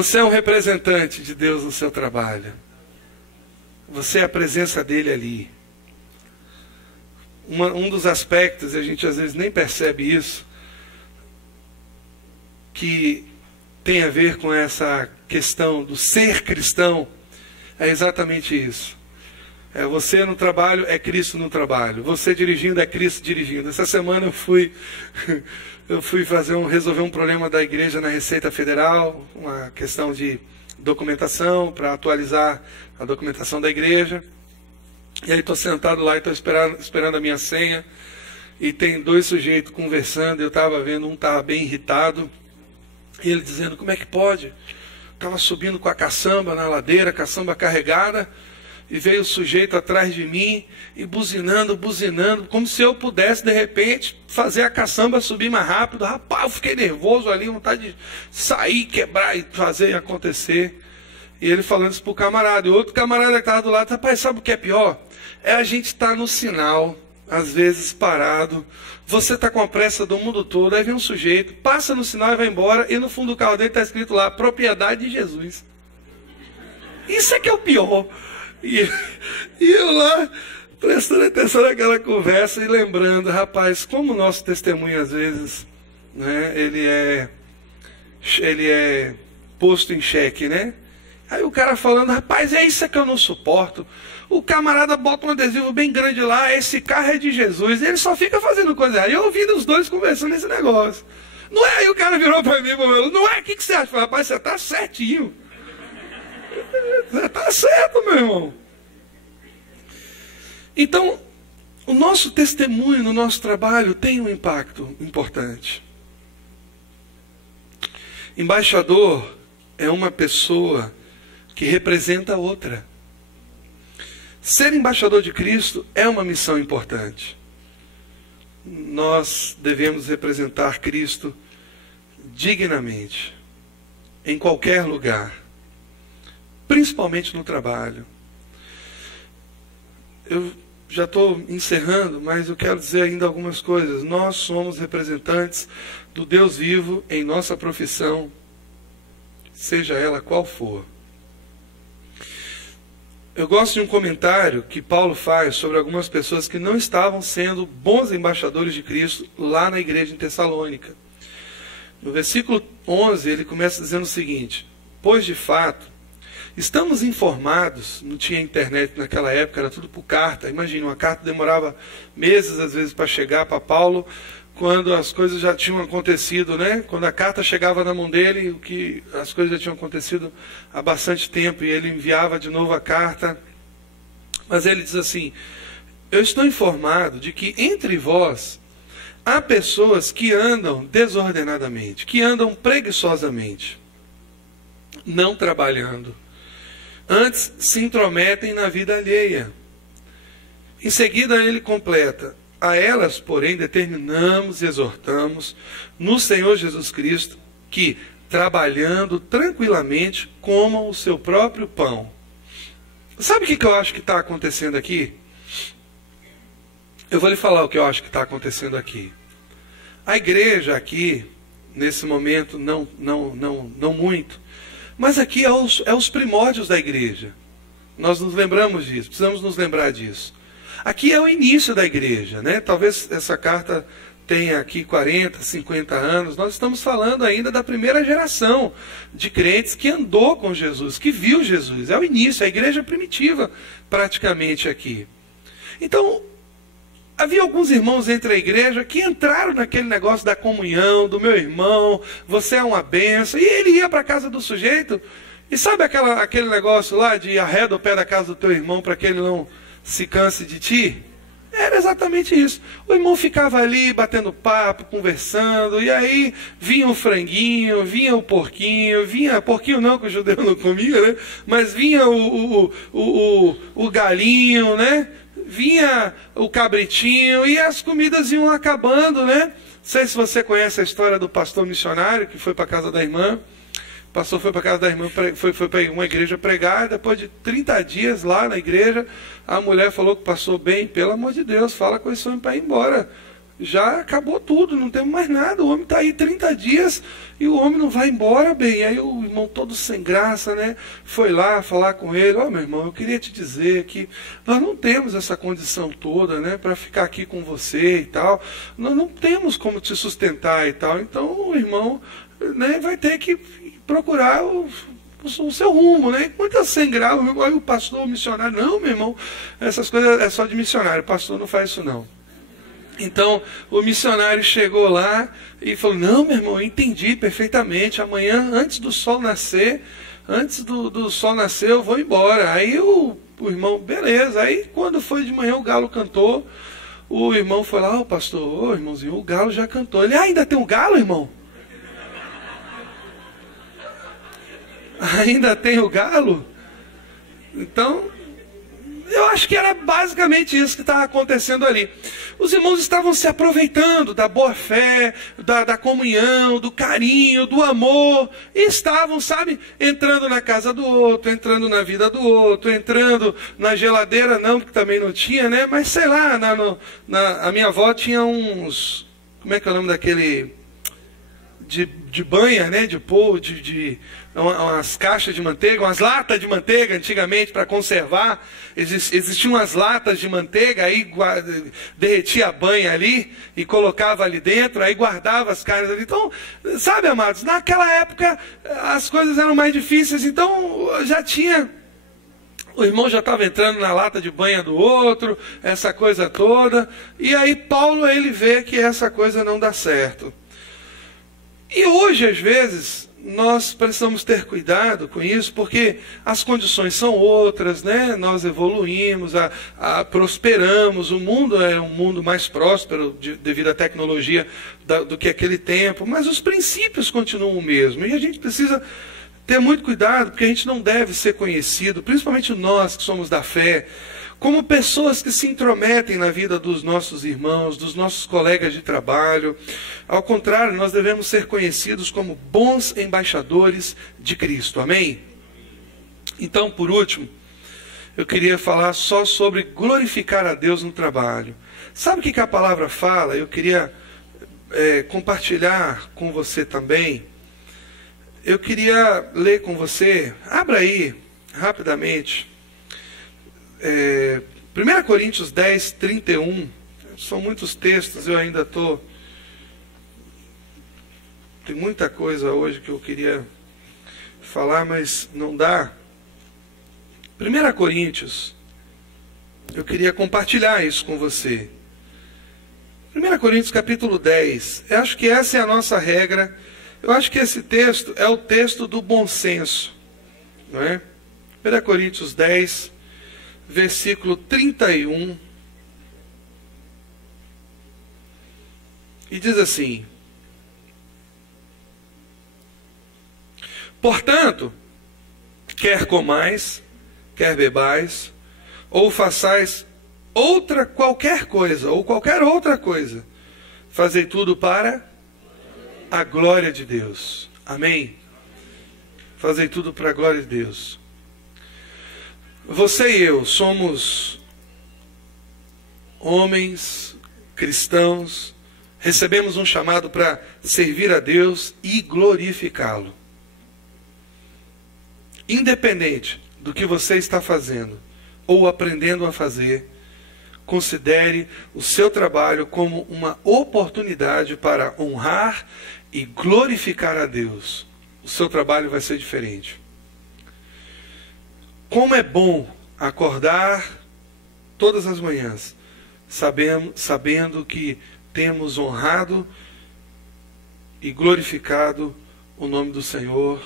Você é um representante de Deus no seu trabalho. Você é a presença dele ali. Um dos aspectos, e a gente às vezes nem percebe isso, que tem a ver com essa questão do ser cristão, é exatamente isso. Você no trabalho é Cristo no trabalho. Você dirigindo é Cristo dirigindo. Essa semana eu fui resolver um problema da igreja na Receita Federal, uma questão de documentação, para atualizar a documentação da igreja. E aí estou sentado lá e estou esperando a minha senha. E tem dois sujeitos conversando. Eu estava vendo, um estava bem irritado. E ele dizendo, como é que pode? Estava subindo com a caçamba na ladeira, caçamba carregada. E veio o sujeito atrás de mim e buzinando, como se eu pudesse, de repente, fazer a caçamba subir mais rápido. Rapaz, eu fiquei nervoso ali, vontade de sair, quebrar e fazer acontecer. E ele falando isso para o camarada. E o outro camarada que estava do lado, rapaz, sabe o que é pior? É a gente estar no sinal, às vezes parado. Você está com a pressa do mundo todo, aí vem um sujeito, passa no sinal e vai embora. E no fundo do carro dele está escrito lá, propriedade de Jesus. Isso é que é o pior. E eu lá, prestando atenção naquela conversa e lembrando, rapaz, como o nosso testemunho às vezes, né, ele é posto em xeque, né? Aí o cara falando, rapaz, é isso que eu não suporto. O camarada bota um adesivo bem grande lá, esse carro é de Jesus, e ele só fica fazendo coisa aí. Eu ouvindo os dois conversando nesse negócio. Não é? Aí o cara virou para mim, não é? O que você acha? Eu falei, rapaz, você tá certinho. Você está certo, meu irmão. Então, o nosso testemunho no nosso trabalho tem um impacto importante. Embaixador é uma pessoa que representa outra. Ser embaixador de Cristo é uma missão importante. Nós devemos representar Cristo dignamente, em qualquer lugar. Principalmente no trabalho. Eu já estou encerrando, mas eu quero dizer ainda algumas coisas. Nós somos representantes do Deus vivo em nossa profissão, seja ela qual for. Eu gosto de um comentário que Paulo faz sobre algumas pessoas que não estavam sendo bons embaixadores de Cristo lá na igreja em Tessalônica. No versículo 11, ele começa dizendo o seguinte: pois de fato, estamos informados, não tinha internet naquela época, era tudo por carta. Imagina, uma carta demorava meses às vezes para chegar para Paulo, quando as coisas já tinham acontecido, né? Quando a carta chegava na mão dele, as coisas já tinham acontecido há bastante tempo, e ele enviava de novo a carta. Mas ele diz assim: eu estou informado de que entre vós há pessoas que andam desordenadamente, que andam preguiçosamente, não trabalhando. Antes se intrometem na vida alheia. Em seguida ele completa: a elas, porém, determinamos e exortamos no Senhor Jesus Cristo que, trabalhando tranquilamente, comam o seu próprio pão. Sabe o que eu acho que está acontecendo aqui? Eu vou lhe falar o que eu acho que está acontecendo aqui. A igreja aqui, nesse momento, não muito, mas aqui é os primórdios da igreja. Nós nos lembramos disso, precisamos nos lembrar disso. Aqui é o início da igreja, né? Talvez essa carta tenha aqui 40, 50 anos. Nós estamos falando ainda da primeira geração de crentes que andou com Jesus, que viu Jesus. É o início, a igreja primitiva praticamente aqui. Então, havia alguns irmãos entre a igreja que entraram naquele negócio da comunhão, do meu irmão, você é uma bênção. E ele ia para a casa do sujeito, e sabe aquele negócio lá de arreda o pé da casa do teu irmão para que ele não se canse de ti? Era exatamente isso. O irmão ficava ali batendo papo, conversando, e aí vinha o franguinho, vinha o porquinho, porquinho não, que o judeu não comia, né? Mas vinha o galinho, né? Vinha o cabritinho, e as comidas iam acabando, né? Não sei se você conhece a história do pastor missionário que foi para a casa da irmã. O pastor foi para a casa da irmã, foi para uma igreja pregar. Depois de 30 dias lá na igreja, a mulher falou que passou bem. Pelo amor de Deus, fala com esse homem para ir embora. já acabou tudo, não temos mais nada, o homem está aí 30 dias e o homem não vai embora, bem. Aí o irmão todo sem graça, né, foi lá falar com ele: ó, meu irmão, eu queria te dizer que nós não temos essa condição toda, né, para ficar aqui com você e tal, nós não temos como te sustentar e tal, então o irmão, né, vai ter que procurar o seu rumo, né? Muita sem graça. Aí o pastor, o missionário: não, meu irmão, essas coisas é só de missionário, o pastor não faz isso não. Então o missionário chegou lá e falou: não, meu irmão, eu entendi perfeitamente, amanhã, antes do sol nascer, eu vou embora. Aí o irmão: beleza. Aí quando foi de manhã, o galo cantou, o irmão foi lá: ô pastor, ô irmãozinho, o galo já cantou. Ele: ainda tem um galo, irmão? Ainda tem o galo? Então, eu acho que era basicamente isso que estava acontecendo ali. Os irmãos estavam se aproveitando da boa fé, da comunhão, do carinho, do amor. E estavam, sabe, entrando na casa do outro, entrando na vida do outro, entrando na geladeira, não, porque também não tinha, né? Mas sei lá, a minha avó tinha uns... Como é que é o nome daquele... De banha, né? De pôr, umas caixas de manteiga, umas latas de manteiga antigamente para conservar. Existiam umas latas de manteiga, aí derretia a banha ali e colocava ali dentro, aí guardava as carnes ali. Então, sabe, amados, naquela época as coisas eram mais difíceis, então já tinha... O irmão já estava entrando na lata de banha do outro, essa coisa toda. E aí Paulo, ele vê que essa coisa não dá certo. E hoje, às vezes, nós precisamos ter cuidado com isso, porque as condições são outras, né? Nós evoluímos, prosperamos, o mundo é um mundo mais próspero devido à tecnologia do que aquele tempo, mas os princípios continuam o mesmo. E a gente precisa ter muito cuidado, porque a gente não deve ser conhecido, principalmente nós que somos da fé, como pessoas que se intrometem na vida dos nossos irmãos, dos nossos colegas de trabalho. Ao contrário, nós devemos ser conhecidos como bons embaixadores de Cristo. Amém? Então, por último, eu queria falar só sobre glorificar a Deus no trabalho. Sabe o que a palavra fala? Eu queria compartilhar com você também. Eu queria ler com você. Abra aí, rapidamente. 1 Coríntios 10, 31, são muitos textos, eu ainda estou... Tem muita coisa hoje que eu queria falar, mas não dá. 1 Coríntios, eu queria compartilhar isso com você. 1 Coríntios capítulo 10, eu acho que essa é a nossa regra, eu acho que esse texto é o texto do bom senso, não é? 1 Coríntios 10, versículo 31, e diz assim: portanto, quer comais, quer bebais, ou façais qualquer coisa, ou qualquer outra coisa, fazei tudo para a glória de Deus. Amém? Fazei tudo para a glória de Deus. Você e eu somos homens cristãos, recebemos um chamado para servir a Deus e glorificá-lo. Independente do que você está fazendo ou aprendendo a fazer, considere o seu trabalho como uma oportunidade para honrar e glorificar a Deus. O seu trabalho vai ser diferente. Como é bom acordar todas as manhãs, sabendo que temos honrado e glorificado o nome do Senhor,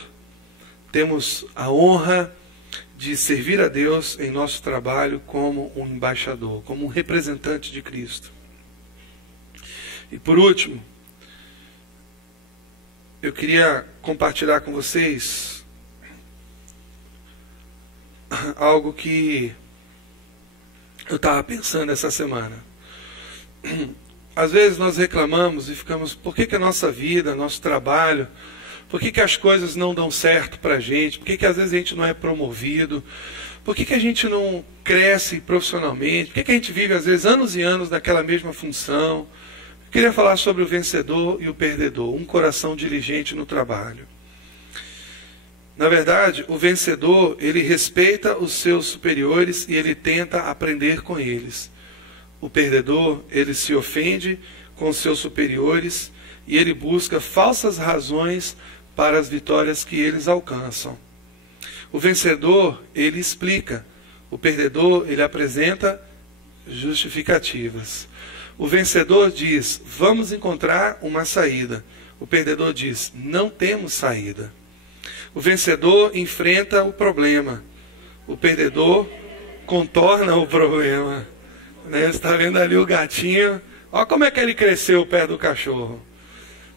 temos a honra de servir a Deus em nosso trabalho como um embaixador, como um representante de Cristo. E por último, eu queria compartilhar com vocês algo que eu estava pensando essa semana. Às vezes nós reclamamos e ficamos: por que a nossa vida, nosso trabalho, por que as coisas não dão certo para a gente? Por que às vezes a gente não é promovido? Por que a gente não cresce profissionalmente? Por que a gente vive às vezes anos e anos naquela mesma função? queria falar sobre o vencedor e o perdedor, um coração diligente no trabalho. Na verdade, o vencedor, ele respeita os seus superiores e ele tenta aprender com eles. O perdedor, ele se ofende com os seus superiores e ele busca falsas razões para as vitórias que eles alcançam. O vencedor, ele explica. O perdedor, ele apresenta justificativas. O vencedor diz, vamos encontrar uma saída. O perdedor diz, não temos saída. O vencedor enfrenta o problema. O perdedor contorna o problema. Né? Você está vendo ali o gatinho. Olha como é que ele cresceu perto do cachorro.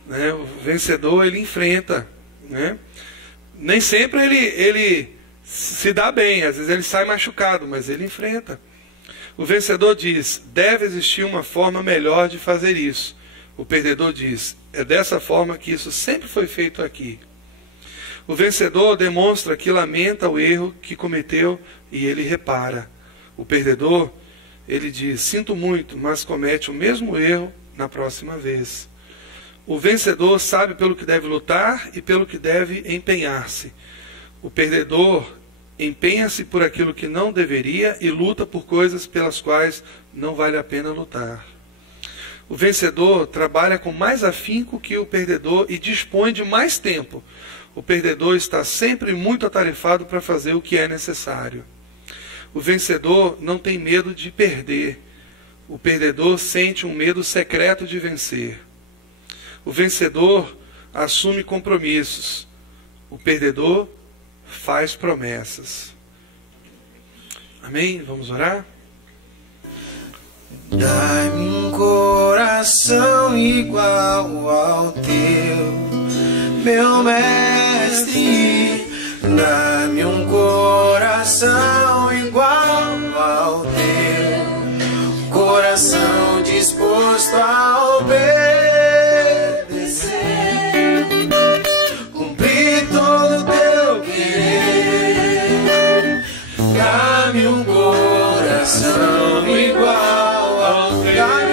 Né? O vencedor, ele enfrenta. Né? Nem sempre ele se dá bem. Às vezes ele sai machucado, mas ele enfrenta. O vencedor diz, deve existir uma forma melhor de fazer isso. O perdedor diz, é dessa forma que isso sempre foi feito aqui. O vencedor demonstra que lamenta o erro que cometeu e ele repara. O perdedor, ele diz, sinto muito, mas comete o mesmo erro na próxima vez. O vencedor sabe pelo que deve lutar e pelo que deve empenhar-se. O perdedor empenha-se por aquilo que não deveria e luta por coisas pelas quais não vale a pena lutar. O vencedor trabalha com mais afinco que o perdedor e dispõe de mais tempo. O perdedor está sempre muito atarefado para fazer o que é necessário. O vencedor não tem medo de perder. O perdedor sente um medo secreto de vencer. O vencedor assume compromissos. O perdedor faz promessas. Amém? Vamos orar? Dai-me um coração igual ao teu, meu mestre. Dá-me um coração igual ao teu, coração disposto a obedecer, cumprir todo o teu querer. Dá-me um coração igual ao teu.